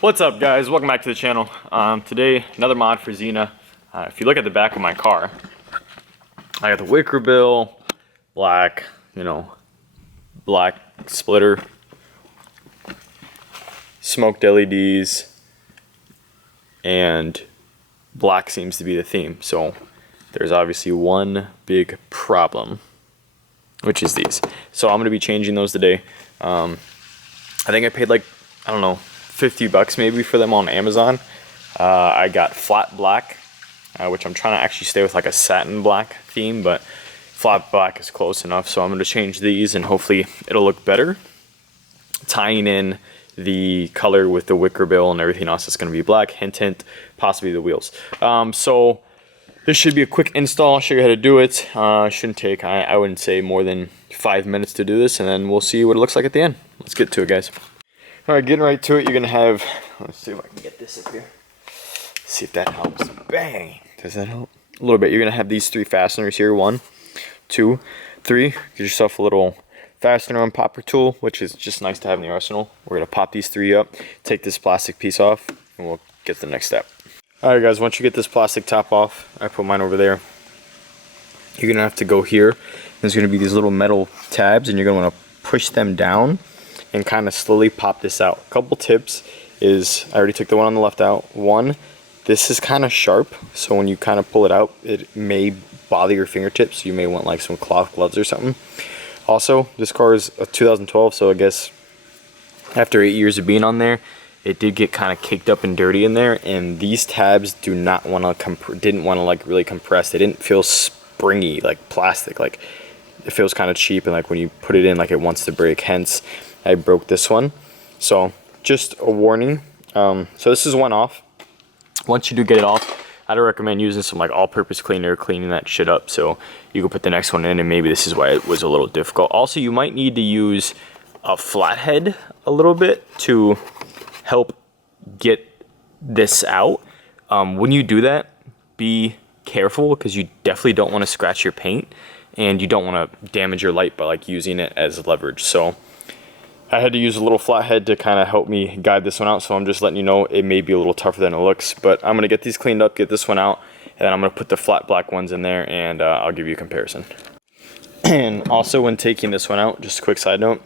What's up, guys? Welcome back to the channel. Today, another mod for Xena. If you look at the back of my car, I got the wicker bill, black, black splitter, smoked LEDs, and black seems to be the theme. So there's obviously one big problem, which is these. So I'm gonna be changing those today. I think I paid like, I don't know, 50 bucks maybe for them on Amazon. I got flat black, which I'm trying to actually stay with like a satin black theme, but flat black is close enough. So I'm going to change these and hopefully it'll look better, tying in the color with the wicker bill and everything else. It's going to be black, hint, possibly the wheels. So this should be a quick install. I'll show you how to do it. Shouldn't take, I wouldn't say, more than 5 minutes to do this, and then we'll see what it looks like at the end. Let's get to it, guys. Alright, getting right to it, you're going to have, let's see if I can get this up here. See if that helps. Bang! Does that help? A little bit. You're going to have these 3 fasteners here. 1, 2, 3. Get yourself a little fastener and popper tool, which is just nice to have in the arsenal. We're going to pop these 3 up, take this plastic piece off, and we'll get to the next step. Alright guys, once you get this plastic top off, I put mine over there. You're going to have to go here. There's going to be these little metal tabs, and you're going to want to push them down and kind of slowly pop this out. A couple tips is, I already took the one on the left out. 1, this is kind of sharp, so when you kind of pull it out, it may bother your fingertips. You may want like some cloth gloves or something. Also, this car is a 2012, so I guess after 8 years of being on there, it did get kind of caked up and dirty in there, and these tabs do not want to didn't want to like really compress. They didn't feel springy like plastic. Like it feels kind of cheap, and like when you put it in, like it wants to break. Hence I broke this one. So just a warning. So this is one off. Once you do get it off, I'd recommend using some like all-purpose cleaner, cleaning that shit up so you can put the next one in, and maybe this is why it was a little difficult. Also, you might need to use a flathead a little bit to help get this out. When you do that, be careful, because you definitely don't want to scratch your paint, and you don't want to damage your light by like using it as leverage. So I had to use a little flathead to kind of help me guide this one out, so I'm just letting you know it may be a little tougher than it looks, but I'm going to get these cleaned up, get this one out, and then I'm going to put the flat black ones in there, and I'll give you a comparison. And also, when taking this one out, just a quick side note,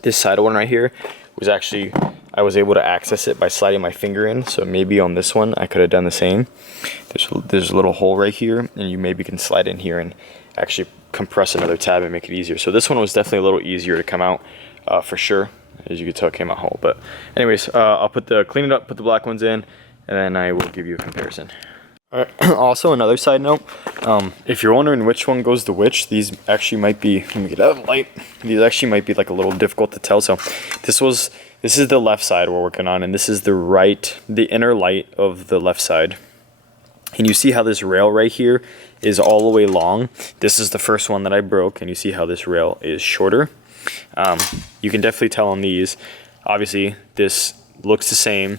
this side one right here was actually, I was able to access it by sliding my finger in, so maybe on this one I could have done the same. There's a little hole right here, and you maybe can slide in here and actually compress another tab and make it easier. So this one was definitely a little easier to come out. For sure, as you can tell, it came out whole. But anyways, I'll clean it up, put the black ones in, and then I will give you a comparison. All right. Also, another side note, if you're wondering which one goes to which, these actually might be, let me get out of the light, these actually might be like a little difficult to tell. So this is the left side we're working on, and this is the inner light of the left side. And you see how this rail right here is all the way long. This is the first one that I broke, and you see how this rail is shorter. You can definitely tell on these. Obviously, this looks the same,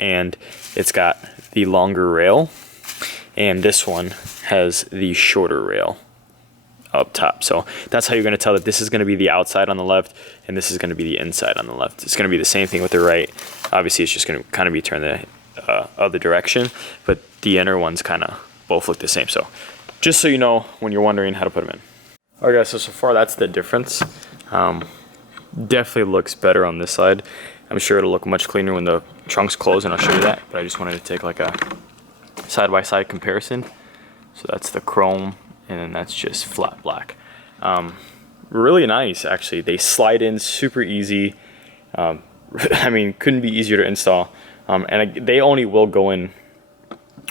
and it's got the longer rail, and this one has the shorter rail up top. So that's how you're going to tell that this is going to be the outside on the left, and this is going to be the inside on the left. It's going to be the same thing with the right. Obviously, it's just going to kind of be turned the other direction, but the inner ones kind of both look the same. So just so you know when you're wondering how to put them in. Alright guys, so far that's the difference. Definitely looks better on this side. I'm sure it'll look much cleaner when the trunk's closed, and I'll show you that. But I just wanted to take like a side-by-side comparison. So that's the chrome, and then that's just flat black. Really nice, actually. They slide in super easy. I mean, couldn't be easier to install. And they only will go in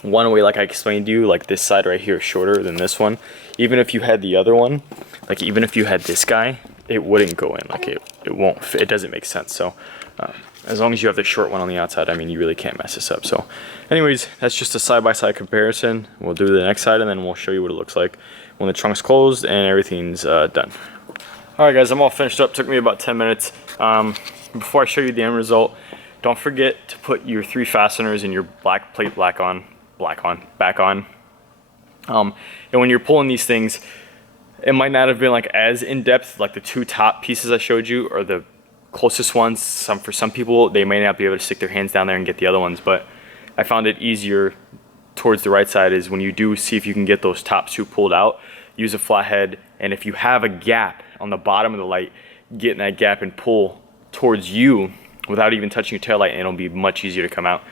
one way, like I explained to you. Like this side right here is shorter than this one. Even if you had the other one, like even if you had this guy, it wouldn't go in. Like it won't fit. It doesn't make sense. So as long as you have the short one on the outside, I mean, you really can't mess this up. So anyways, that's just a side-by-side comparison. We'll do the next side, and then we'll show you what it looks like when the trunk's closed and everything's done. All right guys, I'm all finished up. Took me about 10 minutes. Before I show you the end result, don't forget to put your 3 fasteners in your black plate back on. And when you're pulling these things, it might not have been like as in depth, like the 2 top pieces I showed you, or the closest ones. For some people, they may not be able to stick their hands down there and get the other ones, but I found it easier towards the right side is when you do see if you can get those top two pulled out, use a flathead, and if you have a gap on the bottom of the light, get in that gap and pull towards you without even touching your tail light, and it'll be much easier to come out.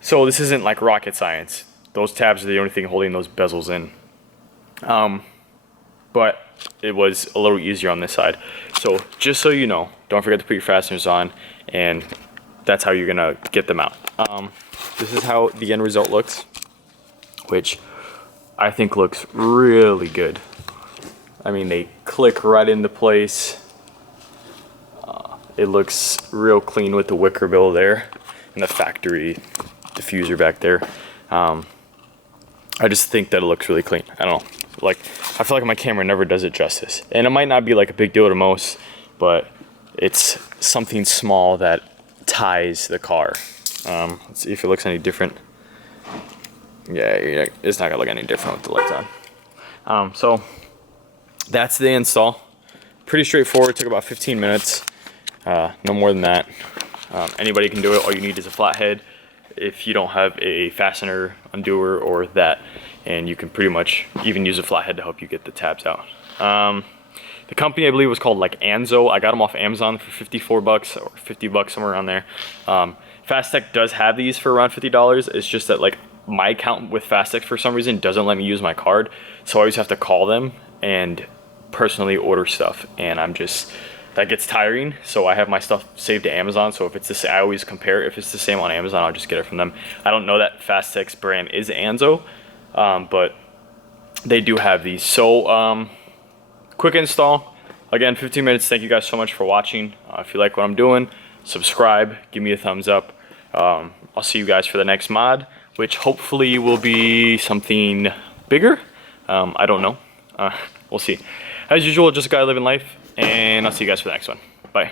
So this isn't like rocket science. Those tabs are the only thing holding those bezels in. But it was a little easier on this side. So just so you know, don't forget to put your fasteners on, and that's how you're gonna get them out. This is how the end result looks, which I think looks really good. I mean, they click right into place. It looks real clean with the wicker bill there and the factory diffuser back there. I just think that it looks really clean. I don't know, like, I feel like my camera never does it justice. And it might not be like a big deal to most, but it's something small that ties the car. Let's see if it looks any different. Yeah, it's not gonna look any different with the lights on. So that's the install. Pretty straightforward, took about 15 minutes. No more than that. Anybody can do it. All you need is a flathead if you don't have a fastener undoer or that, and you can pretty much even use a flathead to help you get the tabs out. The company, I believe, was called like Anzo. I got them off Amazon for 54 bucks or 50 bucks, somewhere around there. Fastech does have these for around $50. It's just that like my account with Fastech for some reason doesn't let me use my card, so I always have to call them and personally order stuff, and that gets tiring. So I have my stuff saved to Amazon, so if it's this, I always compare. If it's the same on Amazon, I'll just get it from them. I don't know that Fastech's brand is Anzo, but they do have these. So quick install, again, 15 minutes. Thank you guys so much for watching. If you like what I'm doing, subscribe, give me a thumbs up. I'll see you guys for the next mod, which hopefully will be something bigger. I don't know. We'll see. As usual, just a guy living life, and I'll see you guys for the next one. Bye.